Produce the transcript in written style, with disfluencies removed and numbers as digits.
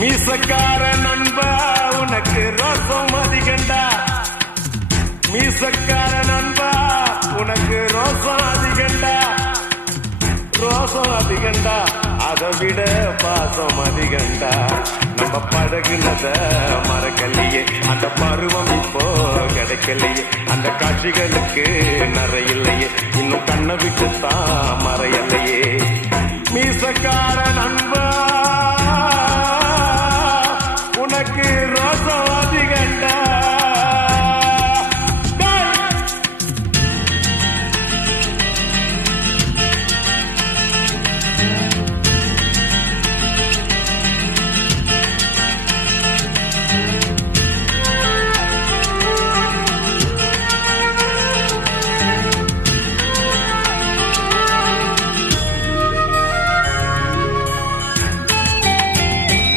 மீசக்கார நண்பா உனக்கு ரோசம் அதிகண்டா. மீசக்கார நண்பா உனக்கு ரோசம் அதிகண்டா. ரோசம் அதிகண்டா அதை விட பாசம் அதிகண்டா. நம்ம பழகுனத மறக்கலையே, அந்த பருவம் இப்போ கிடைக்கலையே. அந்த காட்சிகளுக்கு நிறையில்லையே, இன்னும் கண்ணை விட்டுத்தான் மறையலையே. மீசக்கார நண்பா